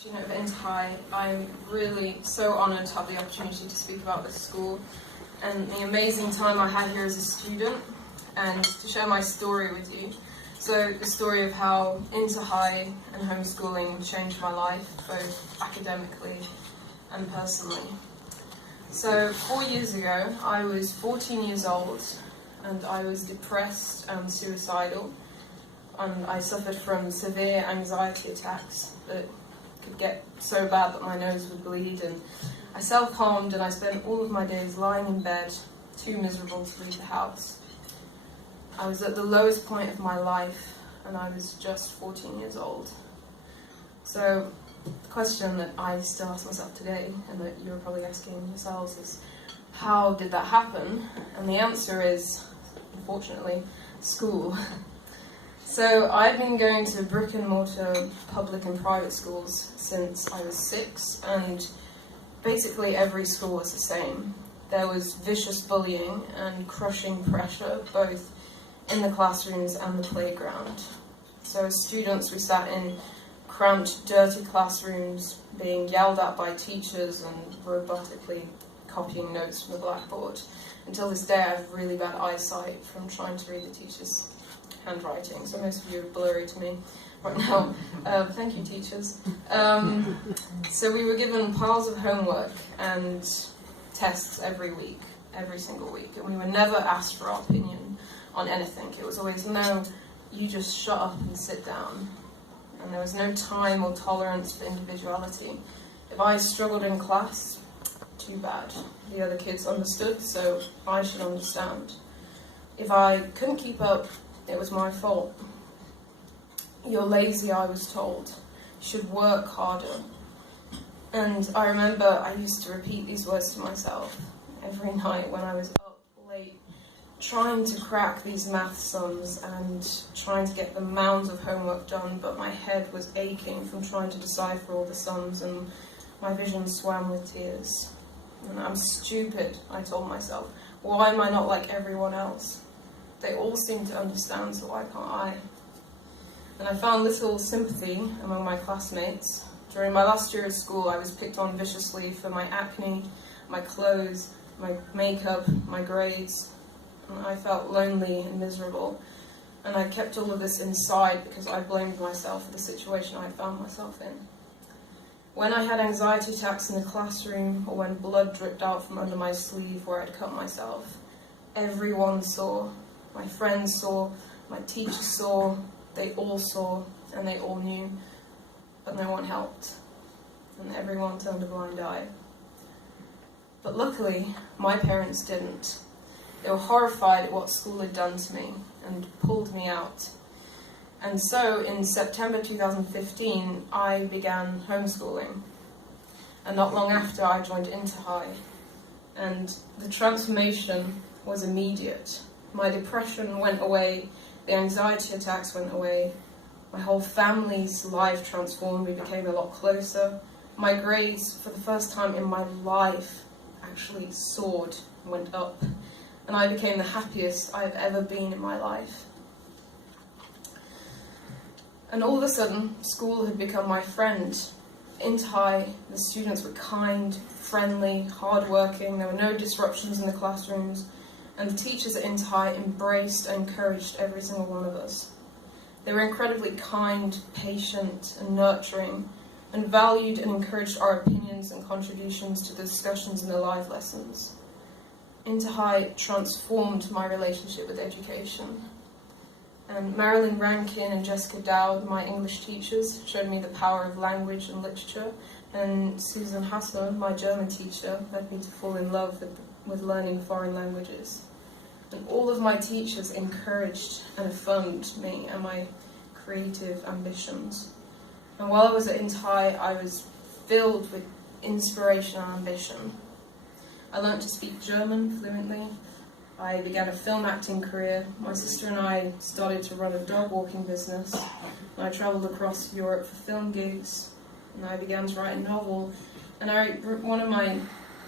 Of Interhigh, I'm really so honoured to have the opportunity to speak about this school and the amazing time I had here as a student, and to share my story with you. So the story of how Interhigh and homeschooling changed my life, both academically and personally. So 4 years ago, I was 14 years old and I was depressed and suicidal, and I suffered from severe anxiety attacks that could get so bad that my nose would bleed, and I self-harmed, and I spent all of my days lying in bed, too miserable to leave the house. I was at the lowest point of my life, and I was just 14 years old. So the question that I still ask myself today, and that you're probably asking yourselves, is how did that happen? And the answer is, unfortunately, school. So I've been going to brick and mortar public and private schools since I was 6, and basically every school was the same. There was vicious bullying and crushing pressure, both in the classrooms and the playground. So as students, we sat in cramped, dirty classrooms, being yelled at by teachers and robotically copying notes from the blackboard. Until this day, I have really bad eyesight from trying to read the teachers' handwriting, so most of you are blurry to me right now. Thank you, teachers. So we were given piles of homework and tests every week, every single week, and we were never asked for our opinion on anything. It was always, no, you just shut up and sit down. And there was no time or tolerance for individuality. If I struggled in class, too bad. The other kids understood, so I should understand. If I couldn't keep up, it was my fault. You're lazy, I was told. You should work harder. And I remember I used to repeat these words to myself every night when I was up late, trying to crack these math sums and trying to get the mounds of homework done, but my head was aching from trying to decipher all the sums, and my vision swam with tears. And I'm stupid, I told myself. Why am I not like everyone else? They all seem to understand, so why can't I? And I found little sympathy among my classmates. During my last year of school, I was picked on viciously for my acne, my clothes, my makeup, my grades. And I felt lonely and miserable. And I kept all of this inside because I blamed myself for the situation I found myself in. When I had anxiety attacks in the classroom, or when blood dripped out from under my sleeve where I'd cut myself, everyone saw. My friends saw, my teachers saw, they all saw, and they all knew, but no one helped, and everyone turned a blind eye. But luckily, my parents didn't. They were horrified at what school had done to me, and pulled me out. And so, in September 2015, I began homeschooling, and not long after I joined Interhigh, and the transformation was immediate. My depression went away, the anxiety attacks went away, my whole family's life transformed, we became a lot closer. My grades, for the first time in my life, actually soared and went up, and I became the happiest I've ever been in my life. And all of a sudden, school had become my friend. Interhigh, the students were kind, friendly, hardworking, there were no disruptions in the classrooms, and the teachers at Interhigh embraced and encouraged every single one of us. They were incredibly kind, patient, and nurturing, and valued and encouraged our opinions and contributions to the discussions in the live lessons. Interhigh transformed my relationship with education. And Marilyn Rankin and Jessica Dowd, my English teachers, showed me the power of language and literature, and Susan Hassan, my German teacher, led me to fall in love with learning foreign languages. And all of my teachers encouraged and affirmed me and my creative ambitions. And while I was at Interhigh, I was filled with inspiration and ambition. I learned to speak German fluently. I began a film acting career. My sister and I started to run a dog walking business. And I travelled across Europe for film gigs. And I began to write a novel. And one of my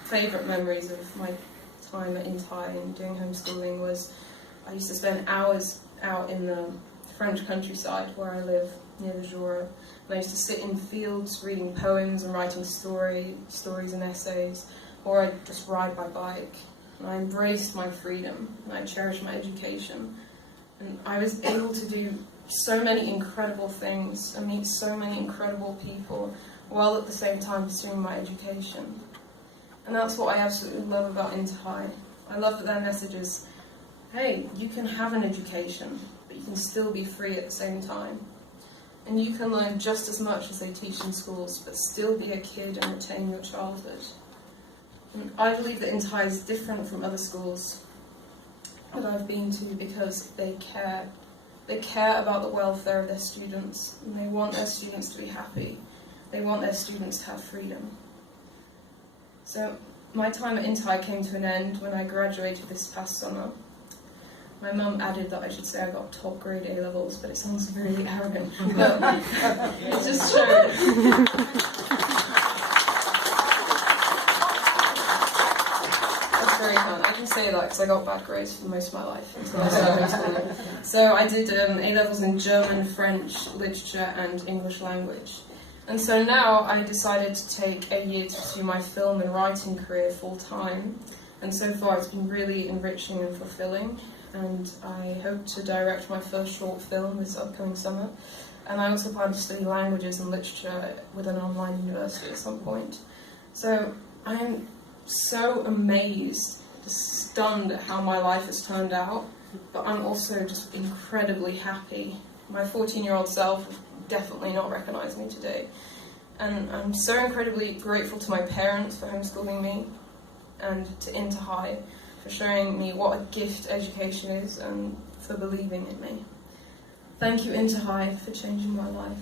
favourite memories of my time at Interhigh and doing homeschooling was I used to spend hours out in the French countryside where I live near the Jura. And I used to sit in fields reading poems and writing stories and essays, or I'd just ride my bike. And I embraced my freedom, and I cherished my education. And I was able to do so many incredible things and meet so many incredible people, while at the same time pursuing my education. And that's what I absolutely love about Interhigh. I love that their message is, hey, you can have an education, but you can still be free at the same time. And you can learn just as much as they teach in schools, but still be a kid and retain your childhood. And I believe that Interhigh is different from other schools that I've been to because they care. They care about the welfare of their students, and they want their students to be happy. They want their students to have freedom. So my time at Interhigh came to an end when I graduated this past summer. My mum added that I should say I got top grade A-levels, but it sounds really arrogant. But it's just true. That's very fun. I can say that because I got bad grades for most of my life until I started school. So I did A-levels in German, French, literature and English language. And so now I decided to take a year to pursue my film and writing career full time. And so far it's been really enriching and fulfilling. And I hope to direct my first short film this upcoming summer. And I also plan to study languages and literature with an online university at some point. So I'm so amazed, just stunned at how my life has turned out, but I'm also just incredibly happy. My 14-year-old self would definitely not recognise me today. And I'm so incredibly grateful to my parents for homeschooling me, and to Interhigh for showing me what a gift education is and for believing in me. Thank you, Interhigh, for changing my life.